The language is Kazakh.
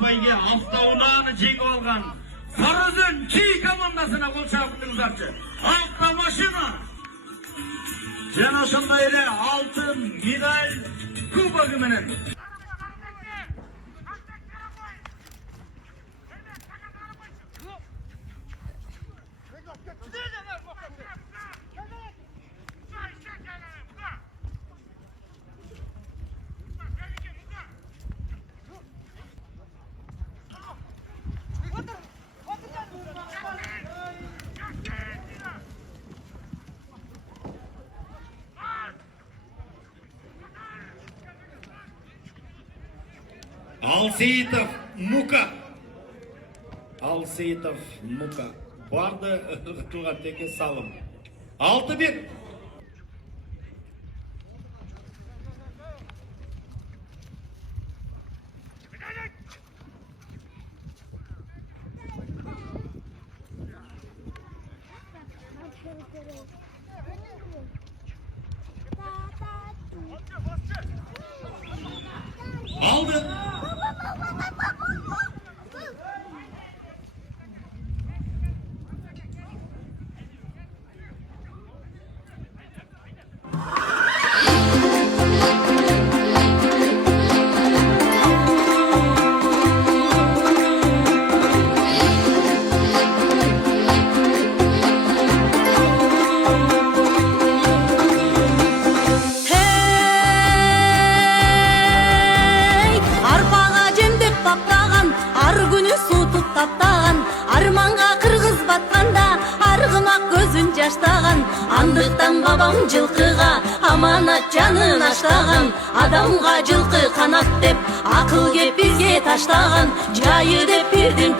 бәйге автоунаны жеңіп алған Сарыөзен Чий командасына қол шапқыңыздаршы. Автомашина және ошондой эле алтын медаль кубогу менен. Алсейітов Мука. Барды ұртылған теке салым. 6-1. Aldı. Андықтан бабам жылқыға аманат жанын аштаған, адамға жылқы қанат деп ақыл кеп бізге таштаған, жайы деп бердім